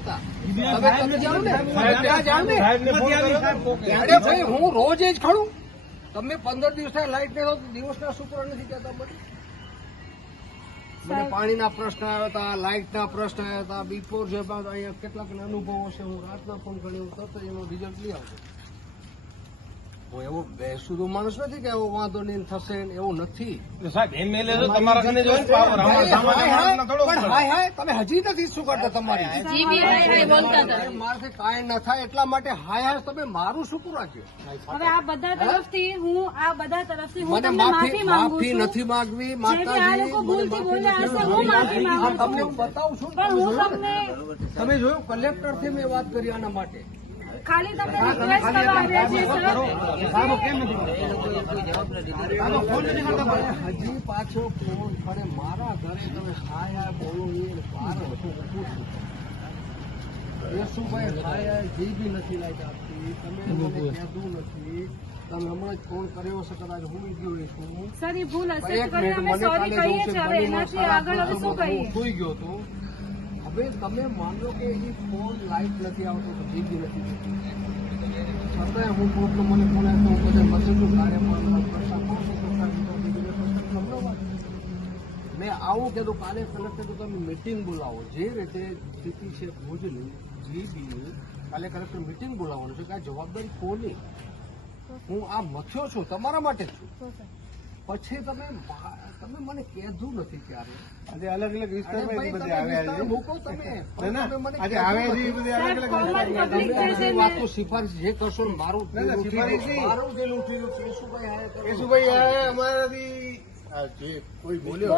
બોલતા. તમે જાણો ને અરે ભાઈ હું રોજ જ ખડું. તમે 15 દિવસના લાઈટ ને દિવસના શુક્ર નથી કહેતા. મને પાણીના પ્રશ્ન આવ્યા હતા, લાઇટના પ્રશ્ન આવ્યા હતા. બિફોર જે અહીંયા કેટલાક અનુભવો છે, હું રાતના ફોન કરી તરત એનો રિઝલ્ટ લઈ આવતો. હું એવું બેસું માણસ નથી કે એવો વાંધો નહીં થશે એવું નથી. સાહેબ એમએલએ તો તમારા કને જોઈ પાવર હાય તમે હજી નથી શું કરતા તમારી મારાથી કાંઈ ન થાય એટલા માટે હાય તમે મારું શું રાખ્યો. હવે આ બધા તરફથી હું મને માફી નથી માંગવી. માતાજી તમને હું બતાવું છું. તમે જોયું કલેક્ટર થી મેં વાત કરી આના માટે. ખાલી તમને રિક્વેસ્ટ કરવા આવ્યા છે હજી પાછો ફોન કરે મારા ઘરે તમે હાય બોલો યશુભાઈ હાય જે બી નથી લાઈટ આપતી. તમે મને કહેતું નથી. તમે હમણાં જ ફોન કર્યો છે કદાચ હું ગયો છું. સર એ ભૂલ હશે અમે સોરી કહીએ છીએ. હવે એનાથી આગળ હવે શું કહીએ. સુઈ ગયો તો હવે તમે માનો કે એ ફોન લાઈટ નથી આવતો તો જીબી નથી છતાં હું પોતનો મને ફોન આવતો હું બધા મસેજનું કાર્યક્રમ મેં આવું કીધું કાલે કલેક્ટર તમે મિટિંગ બોલાવો. જે રીતે સ્થિતિ છે ભુજની જીબીની કાલે કલેક્ટર મિટિંગ બોલાવવાનું છે કે આ જવાબદારી કોની. હું આ મથ્યો છું તમારા માટે જ છું. પછી તમે મને કહેતું નથી ક્યારે. આજે અલગ અલગ વિસ્તારમાં મૂકો તમે વાતો સિફારિશ જે કરશો મારું અમારાથી કોઈ બોલ્યો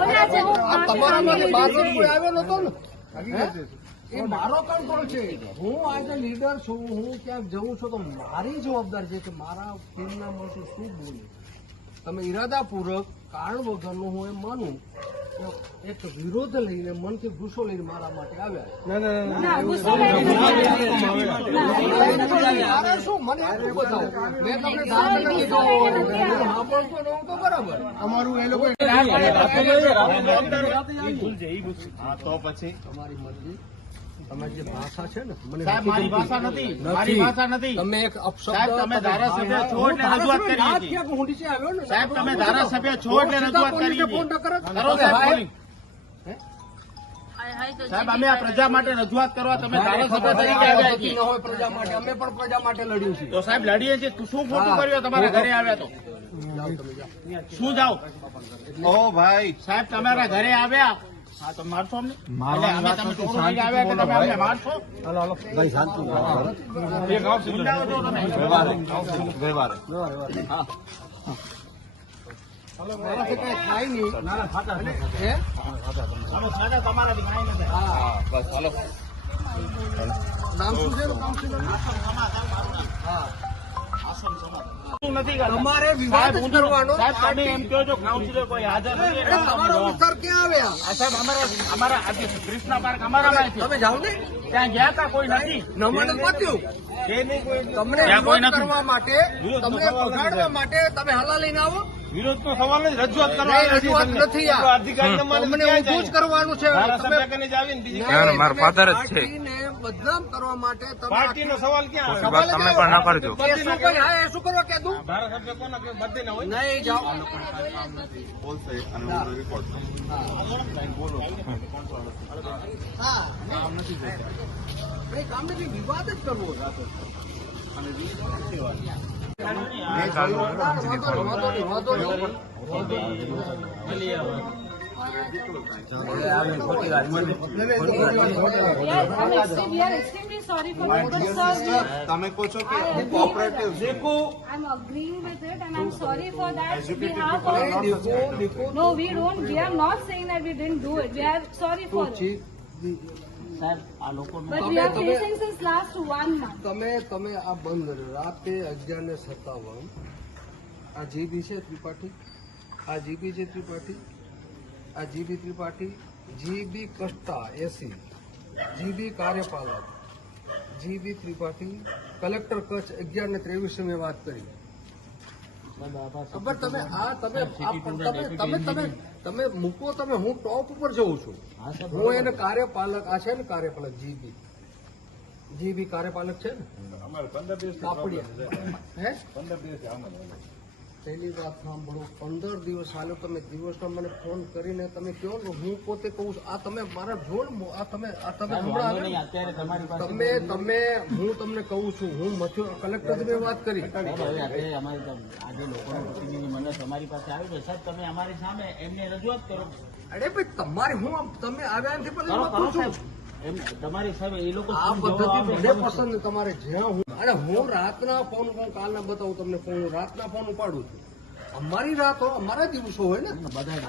તમારામાંથી 12 કોઈ આવ્યો નતો ને. એ મારો કંટ્રોલ છે. હું આજે લીડર છું. હું ક્યાંક જઉં છું તો મારી જવાબદારી છે કે મારા ટીમના માણસો શું બોલે. તમે ઈરાદાપૂર્વક કારણ વગરનું હું એમ માનું એક વિરોધ લઈને મનથી ગુસ્સો લઈને મારા માટે આવ્યા. શું મને એટલું બતાવો. મેં તમને દાખલા કીધું તો બરાબર અમારું એ લોકો તો પછી તમારી મરજી. તમારી જે ભાષા છે ને મને મારી ભાષા નથી. મારી ભાષા નથી. તમે એક અપશબ્દ તમે ધારાસભ્ય છો એટલે રજૂઆત કરી હતી. સાહેબ તમે ધારાસભ્ય છો એટલે રજૂઆત કરી હતી. કરો સાહેબ. સાહેબ અમે આ પ્રજા માટે રજૂઆત કરવા તમે ધારાસભ્ય તરીકે આવ્યા છીએ. પ્રજા માટે અમે પણ પ્રજા માટે લડ્યું છે. તો સાહેબ લડીએ છીએ. શું ખોટું કર્યું તમારા ઘરે આવ્યા તો શું જાઓ. ઓ ભાઈ સાહેબ તમારા ઘરે આવ્યા. હા તો મારશો અમને. અમે તમે ચોરું લઈને આવ્યા કે તમે અમને મારશો. ભાઈ શાંતિ વ્યવહાર મારાથી કઈ થાય નહીં. તમારાથી કાંઈ નથી. હા બસ હાલો. નામ શું છે કાઉન્સિલર? હા નથી તમારે વિવાદ કરવાનો. સાહેબ તમે એમ કહો છો કાઉન્સિલર કોઈ હાજર નથી. તમારો વિસ્તાર ક્યાં આવ્યા? સાહેબ અમારા આજે કૃષ્ણ પાર્ક અમારામાં છે. તમે જાઓ ને ત્યાં ગયા હતા કોઈ નથી. નમન પત્યું તમને વિરોધ કરવા માટે તમને પગાડવા માટે તમે હલા લઈને આવો. વિરોધ નો સવાલ નથી. રજૂઆત કરવા રજૂઆત નથી. તમને ઊભું જ કરવાનું છે. મારા ફાધર જ છે. બદનામ કરવા માટે પાર્ટીનો સવાલ ક્યાં તમે પણ ના કરજો. શું કરવા કીધું? ધારાસભ્ય કોના બધે ના હોય. નહીં જાઓ બોલશે હા કામ નથી. વિવાદ જ કરવો તમે કહો છો કે cooperative I'm agreeing with it and I'm sorry for that. No, we are not saying that we didn't do it. We are sorry for it. But we are facing since last 1 month. તમે આ બંધ રાતે 11:57 આ GB છે ત્રિપાઠી, આ GB છે ત્રિપાઠી, આ GB Tripathi, GB કસ્ટા એસી, GB કાર્યપાલક, જીબી ત્રિપાઠી, કલેક્ટર કચ્છ 11:23 મેં વાત કરી. ખબર તમે આ તમે મૂકો. તમે હું ટોપ ઉપર જઉં છું. હું એને કાર્યપાલક આ છે ને કાર્યપાલક જીબી જે બી કાર્યપાલક છે ને કાપડિયા હે પહેલી વાત સાંભળો, 15 દિવસ હાલો તમે દિવસનો મને ફોન કરીને તમે કહો ને, હું પોતે કહું છું આ તમે મારા જોડ આ તમે હમણાં નહીં, અત્યારે તમારી પાસે હું તમને કહું છું, હું કલેક્ટર મેં વાત કરી. આજે લોકોનું પ્રતિનિધિ મંડળ તમારી પાસે આવ્યું છે સાહેબ, તમે અમારી સામે એમને રજૂઆત કરો. અરે ભાઈ તમારી હું તમે આવ્યા નથી પણ કરો, હું કરો કહું છું. સાહેબ. એમ તમારી સાહેબ એ લોકો આ પદ્ધતિ મને પસંદ તમારે જ્યાં હું રાતના ફોન કાલના બતાવું તમને ફોન રાતના ફોન ઉપાડું છું. અમારી રાત હોય અમારા દિવસો હોય ને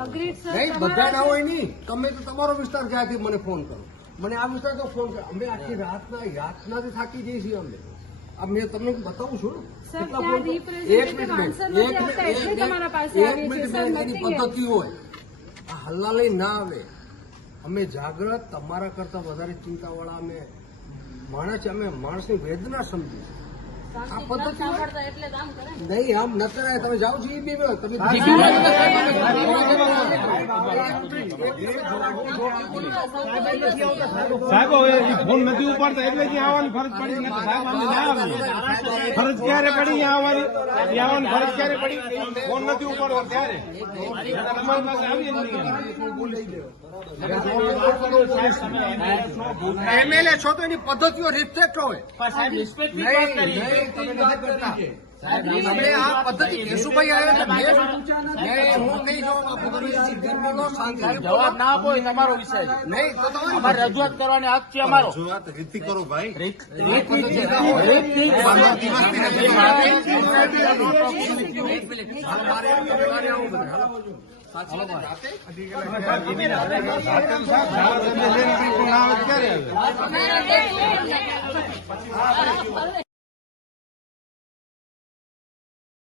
અગ્રીડ સર નહીં, બધા ના હોય નહીં. તમે તો તમારો વિસ્તાર જ્યાંથી મને ફોન કરો, મને આ વિસ્તાર તો ફોન કરો. અમે આખી યાતનાથી થાકી જઈએ છીએ અમે મેં તમને બતાવું છું ને સર, કેટલા ત્યાં ફોન. representative answer નથી આપતા એટલે તમારા પાસે આવીએ છીએ. સર, એની નથી પદ્ધતિ હોય, આ હલ્લા લઈ ના આવે. અમે જાગ્રત તમારા કરતા વધારે ચિંતાવાળા અમે માણસ છે. અમે માણસની વેદના સમજી આ પદ્ધતિ હોય. નહીં આમ ન કરાય. તમે જાઓ છો એ બી તમે સાહેબ હવે ફોન નથી ઉપાડતા એટલે જ આવવાની ફરજ પડી નથી. સાહેબ અમે ના આવી ફરજ ક્યારે પડી આવવાની ફરજ ક્યારે પડી? ફોન નથી ઉપાડવા ત્યારે તમારી પાસે આવી એમએલએ છો તો એની પદ્ધતિઓ રિસ્પેક્ટ હોય. સાહેબ રિસ્પેક્ટની વાત નહીં, કરી. નહીં, તમે નથી કરતા. તમે આ પદ્ધતિ કેશુભાઈ આવ્યા હતા નહીં, હું નહીં જોઉં. આ પદ્ધતિ સિદ્ધિનો શાંતિ. જવાબ ના આપો એ તમારો વિષય છે. નહીં તો તમારી અમારે રજૂઆત કરવાની હક છે અમારો. રીતની જ છે. હાલો, મારે આવું બધું. હાલો. સાચી વાત છે. ક્યારે આવે?